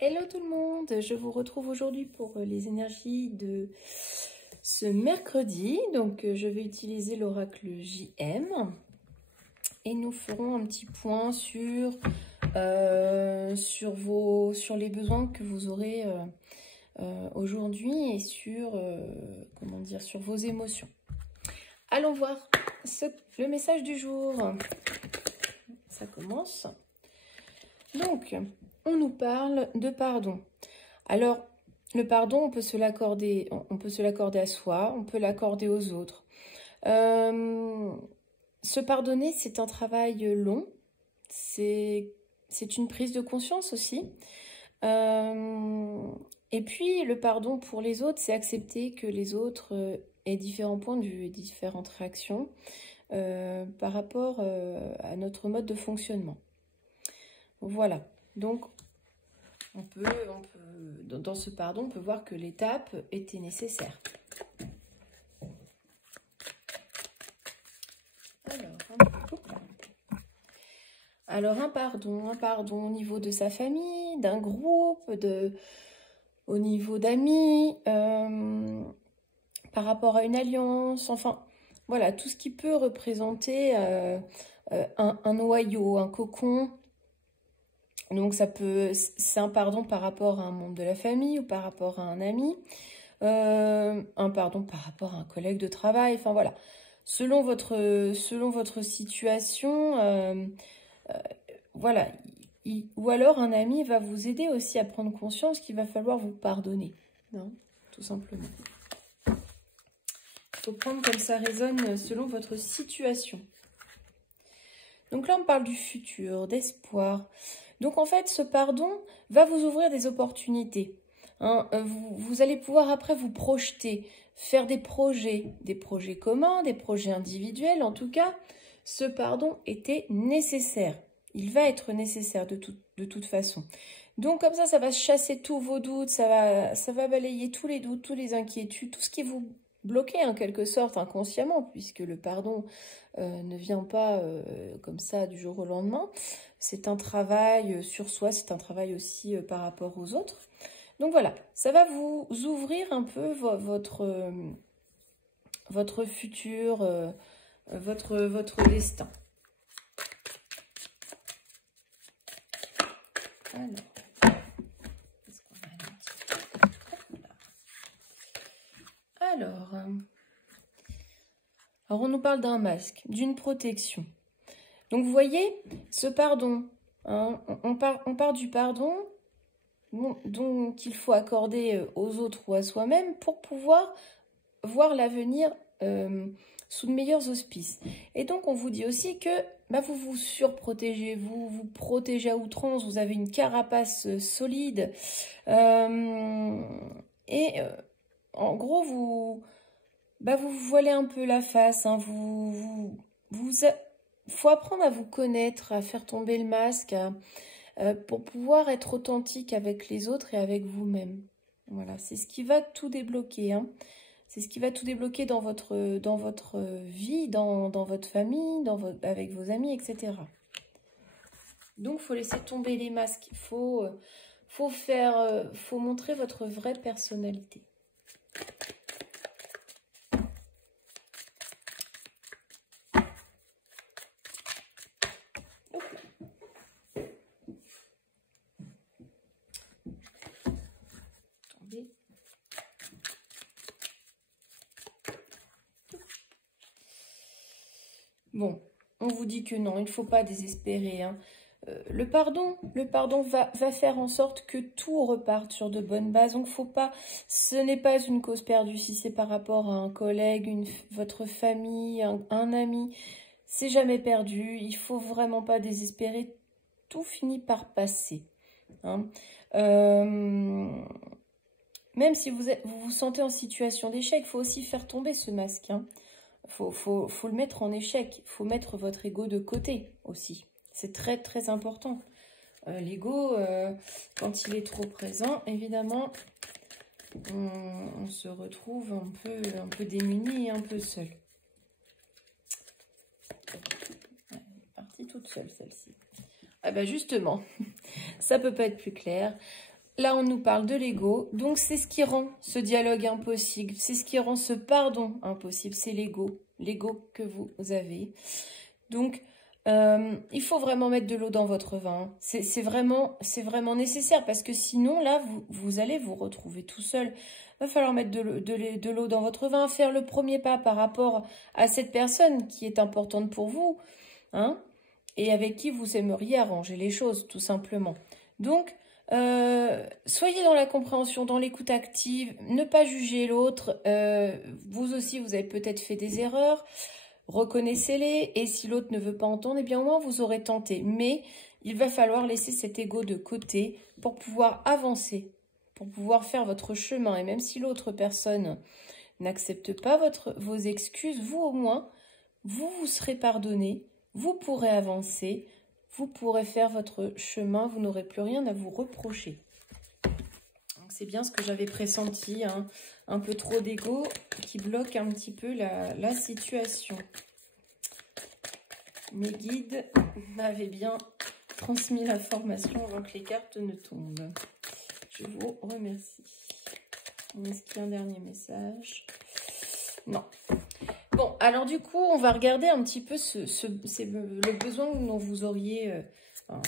Hello tout le monde, je vous retrouve aujourd'hui pour les énergies de ce mercredi. Donc je vais utiliser l'oracle JM et nous ferons un petit point sur les besoins que vous aurez aujourd'hui et sur, sur vos émotions. Allons voir le message du jour. Ça commence. Donc, on nous parle de pardon. Alors, le pardon, on peut se l'accorder à soi, on peut l'accorder aux autres. Se pardonner, c'est un travail long, c'est une prise de conscience aussi. Et puis, le pardon pour les autres, c'est accepter que les autres aient différents points de vue et différentes réactions par rapport à notre mode de fonctionnement. Voilà, donc dans ce pardon, on peut voir que l'étape était nécessaire. Alors un pardon au niveau de sa famille, d'un groupe, au niveau d'amis, par rapport à une alliance, enfin, voilà, tout ce qui peut représenter un noyau, un cocon. Donc c'est un pardon par rapport à un membre de la famille ou par rapport à un ami, un pardon par rapport à un collègue de travail, enfin voilà. Selon votre situation, voilà. Ou alors un ami va vous aider aussi à prendre conscience qu'il va falloir vous pardonner, non, tout simplement. Il faut prendre comme ça résonne selon votre situation. Donc là, on parle du futur, d'espoir. Donc en fait, ce pardon va vous ouvrir des opportunités. Hein, vous allez pouvoir après vous projeter, faire des projets communs, des projets individuels. En tout cas, ce pardon était nécessaire. Il va être nécessaire de toute façon. Donc comme ça va chasser tous vos doutes, ça va balayer tous les doutes, toutes les inquiétudes, tout ce qui vous bloquait en quelque sorte inconsciemment, puisque le pardon ne vient pas comme ça du jour au lendemain. C'est un travail sur soi, c'est un travail aussi par rapport aux autres. Donc voilà, ça va vous ouvrir un peu votre futur, votre destin. Alors, on nous parle d'un masque, d'une protection. Donc vous voyez, ce pardon, hein, on part du pardon donc il faut accorder aux autres ou à soi-même pour pouvoir voir l'avenir sous de meilleurs auspices. Et donc on vous dit aussi que vous vous surprotégez, vous vous protégez à outrance, vous avez une carapace solide. En gros, vous voilez un peu la face, hein, faut apprendre à vous connaître, à faire tomber le masque, pour pouvoir être authentique avec les autres et avec vous-même. Voilà, c'est ce qui va tout débloquer. Hein. C'est ce qui va tout débloquer dans votre vie, dans votre famille, avec vos amis, etc. Donc, il faut laisser tomber les masques. Il faut montrer votre vraie personnalité. Bon, on vous dit que non, il ne faut pas désespérer. Hein. Le pardon va faire en sorte que tout reparte sur de bonnes bases. Donc, ce n'est pas une cause perdue si c'est par rapport à un collègue, votre famille, un ami. C'est jamais perdu. Il ne faut vraiment pas désespérer. Tout finit par passer. Hein. Même si vous vous sentez en situation d'échec, il faut aussi faire tomber ce masque. Hein. Faut le mettre en échec. Il faut mettre votre ego de côté aussi. C'est très, très important. L'ego, quand il est trop présent, évidemment, on se retrouve un peu démuni et un peu seul. Elle est partie toute seule, celle-ci. Ah ben justement, ça peut pas être plus clair. là, on nous parle de l'ego. Donc, c'est ce qui rend ce dialogue impossible. C'est ce qui rend ce pardon impossible. C'est l'ego. L'ego que vous avez. Donc, il faut vraiment mettre de l'eau dans votre vin. C'est vraiment nécessaire parce que sinon, là, vous allez vous retrouver tout seul. Il va falloir mettre de l'eau dans votre vin, faire le premier pas par rapport à cette personne qui est importante pour vous, hein, et avec qui vous aimeriez arranger les choses, tout simplement. Donc, soyez dans la compréhension, dans l'écoute active, ne pas juger l'autre. Vous aussi, vous avez peut-être fait des erreurs. Reconnaissez-les, et si l'autre ne veut pas entendre, eh bien au moins vous aurez tenté. Mais il va falloir laisser cet ego de côté pour pouvoir avancer, pour pouvoir faire votre chemin. Et même si l'autre personne n'accepte pas vos excuses, vous au moins, vous serez pardonné, vous pourrez avancer, vous pourrez faire votre chemin, vous n'aurez plus rien à vous reprocher. C'est bien ce que j'avais pressenti, hein. Un peu trop d'ego qui bloque un petit peu la situation. Mes guides m'avaient bien transmis l'information avant que les cartes ne tombent. Je vous remercie. Est-ce qu'il y a un dernier message? Non. Bon, alors du coup, on va regarder un petit peu le besoin dont vous auriez...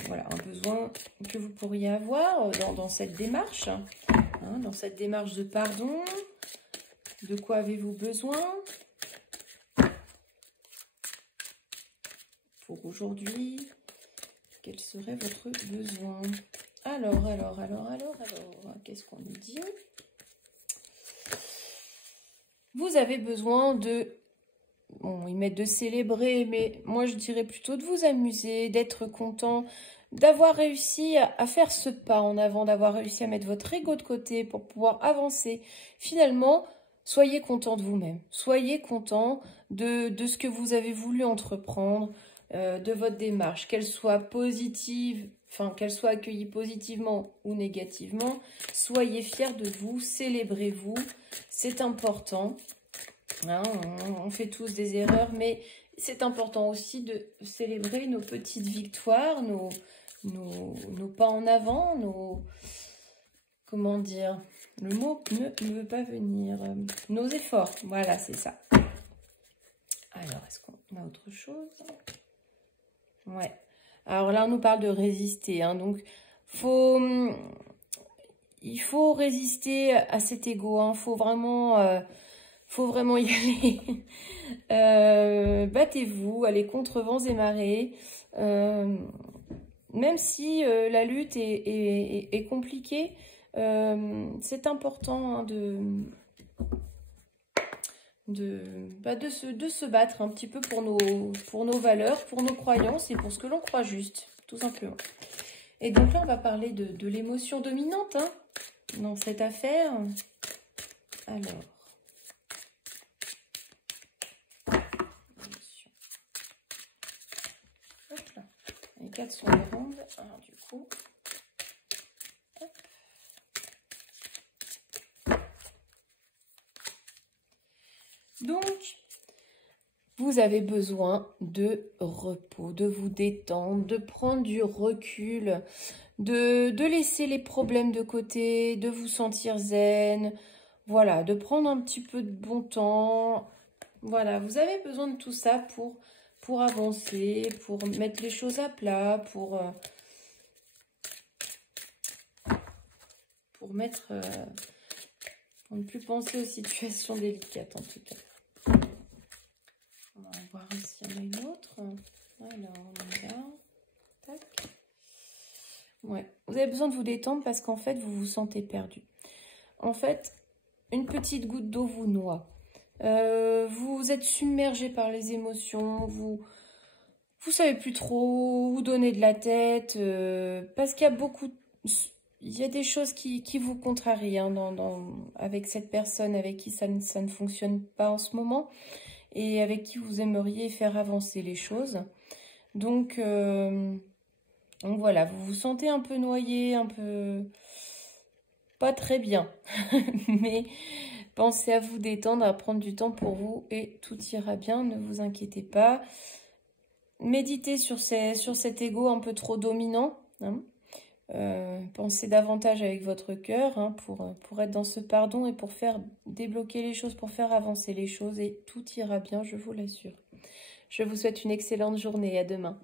voilà, un besoin que vous pourriez avoir dans cette démarche. Hein, dans cette démarche de pardon. De quoi avez-vous besoin pour aujourd'hui? Quel serait votre besoin? Alors, qu'est-ce qu'on nous dit? Vous avez besoin de... Bon, ils mettent de célébrer, mais moi je dirais plutôt de vous amuser, d'être content, d'avoir réussi à faire ce pas en avant, d'avoir réussi à mettre votre ego de côté pour pouvoir avancer. Finalement, soyez content de vous-même, soyez content de ce que vous avez voulu entreprendre, de votre démarche, qu'elle soit positive, enfin qu'elle soit accueillie positivement ou négativement. Soyez fiers de vous, célébrez-vous, c'est important. Hein, on fait tous des erreurs, mais c'est important aussi de célébrer nos petites victoires, nos pas en avant, comment dire, le mot ne veut pas venir, nos efforts, voilà, c'est ça. Alors, est-ce qu'on a autre chose? Ouais. Alors là, on nous parle de résister, hein, donc il faut résister à cet ego, hein, faut vraiment y aller. Battez-vous, allez contre vents et marées. Même si la lutte est compliquée, c'est important, hein, de se battre un petit peu pour nos valeurs, pour nos croyances et pour ce que l'on croit juste, tout simplement. Et donc là, on va parler de l'émotion dominante, hein, dans cette affaire. Alors... Les cartes sont grandes, alors du coup, hop. Donc, vous avez besoin de repos, de vous détendre, de prendre du recul, de laisser les problèmes de côté, de vous sentir zen, voilà, de prendre un petit peu de bon temps. Voilà, vous avez besoin de tout ça pour avancer, pour mettre les choses à plat, pour ne plus penser aux situations délicates en tout cas. On va voir s'il y en a une autre. Alors, on y va. Tac. Ouais, vous avez besoin de vous détendre parce qu'en fait, vous vous sentez perdu. En fait, une petite goutte d'eau vous noie. Vous êtes submergé par les émotions, vous savez plus trop où donner de la tête, parce qu'il y a il y a des choses qui vous contrarient, hein, avec cette personne avec qui ça ne fonctionne pas en ce moment et avec qui vous aimeriez faire avancer les choses. Donc voilà, vous vous sentez un peu noyé, un peu pas très bien, mais pensez à vous détendre, à prendre du temps pour vous et tout ira bien, ne vous inquiétez pas. Méditez sur cet ego un peu trop dominant, hein. Pensez davantage avec votre cœur hein, pour être dans ce pardon et pour faire débloquer les choses, pour faire avancer les choses. Et tout ira bien, je vous l'assure. Je vous souhaite une excellente journée. À demain.